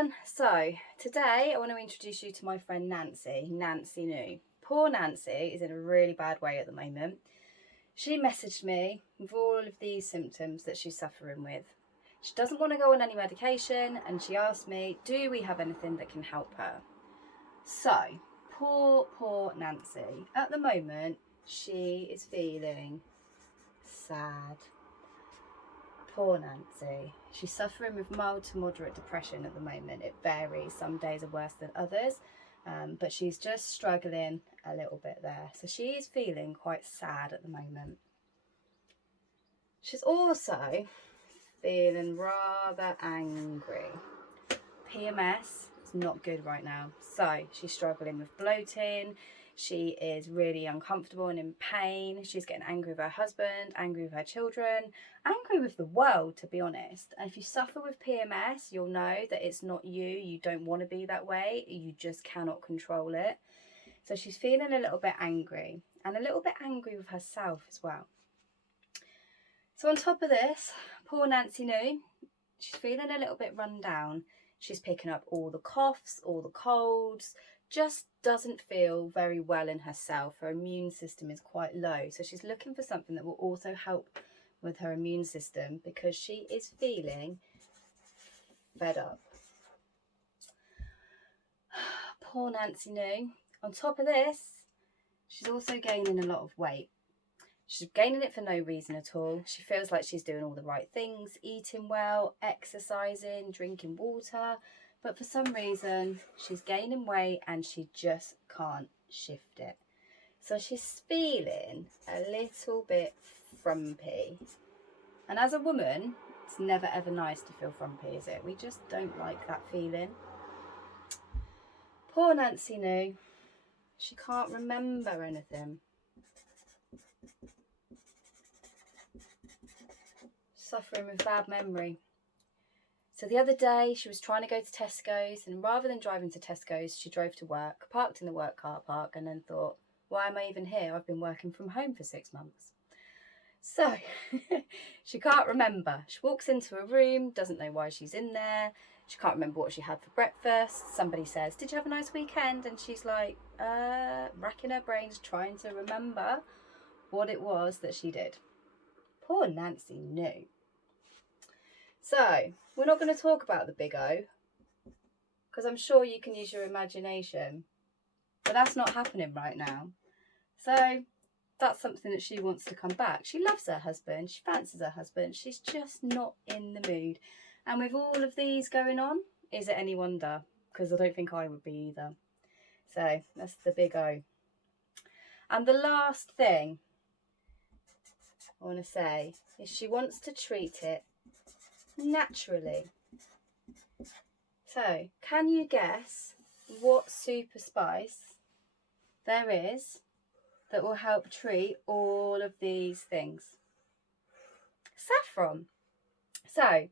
everyone. So today I want to introduce you to my friend Nancy New. Poor Nancy is in a really bad way at the moment. She messaged me with all of these symptoms that she's suffering with. She doesn't want to go on any medication, and she asked me, do we have anything that can help her? So poor Nancy. At the moment she is feeling sad. Poor Nancy. She's suffering with mild to moderate depression at the moment. It varies. Some days are worse than others, but she's just struggling a little bit there. So she's feeling quite sad at the moment. She's also feeling rather angry. PMS is not good right now. So she's struggling with bloating. She is really uncomfortable and in pain. She's getting angry with her husband, angry with her children, angry with the world, to be honest. And if you suffer with PMS, you'll know that it's not you. You don't want to be that way. You just cannot control it. So she's feeling a little bit angry and a little bit angry with herself as well. So on top of this, poor Nancy New, she's feeling a little bit run down. She's picking up all the coughs, all the colds, just doesn't feel very well in herself. Her immune system is quite low. So she's looking for something that will also help with her immune system because she is feeling fed up. Poor Nancy New. On top of this, she's also gaining a lot of weight. She's gaining it for no reason at all. She feels like she's doing all the right things, eating well, exercising, drinking water. But for some reason, she's gaining weight and she just can't shift it. So she's feeling a little bit frumpy. And as a woman, it's never ever nice to feel frumpy, is it? We just don't like that feeling. Poor Nancy New. She can't remember anything. Suffering with bad memory. So the other day she was trying to go to Tesco's, and rather than driving to Tesco's, she drove to work, parked in the work car park, and then thought, why am I even here? I've been working from home for 6 months. So she can't remember. She walks into a room, doesn't know why she's in there. She can't remember what she had for breakfast. Somebody says, did you have a nice weekend? And she's like, racking her brains trying to remember what it was that she did. Poor Nancy New. So, we're not going to talk about the big O, because I'm sure you can use your imagination, but that's not happening right now. So, that's something that she wants to come back. She loves her husband, she fancies her husband, she's just not in the mood. And with all of these going on, is it any wonder? Because I don't think I would be either. So, that's the big O. And the last thing I want to say is she wants to treat it naturally. So, can you guess what super spice there is that will help treat all of these things? Saffron. So,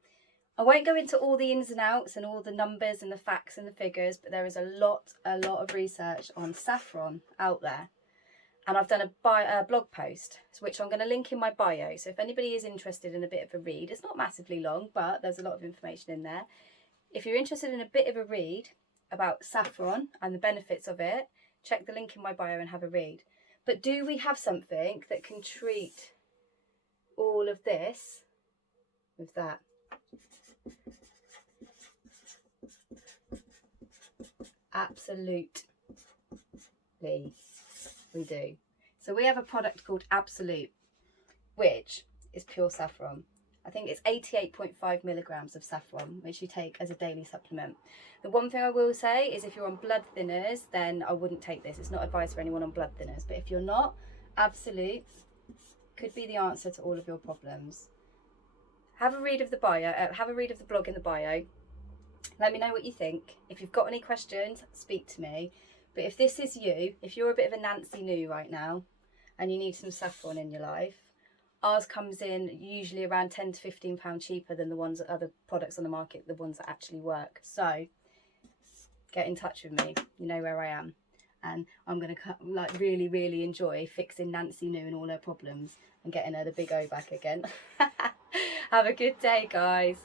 I won't go into all the ins and outs and all the numbers and the facts and the figures, but there is a lot of research on saffron out there. And I've done a blog post, which I'm going to link in my bio. So if anybody is interested in a bit of a read, it's not massively long, but there's a lot of information in there. If you're interested in a bit of a read about saffron and the benefits of it, check the link in my bio and have a read. But do we have something that can treat all of this with that? Absolutely. We do. So we have a product called Absolute, which is pure saffron. I think it's 88.5 milligrams of saffron, which you take as a daily supplement. The one thing I will say is if you're on blood thinners, then I wouldn't take this. It's not advice for anyone on blood thinners. But if you're not, Absolute could be the answer to all of your problems. Have a read of the bio. Have a read of the blog in the bio. Let me know what you think. If you've got any questions, speak to me. But if this is you, if you're a bit of a Nancy New right now and you need some saffron in your life, ours comes in usually around £10 to £15 cheaper than the ones other products on the market, the ones that actually work. So get in touch with me. You know where I am. And I'm going to really enjoy fixing Nancy New and all her problems and getting her the big O back again. Have a good day, guys.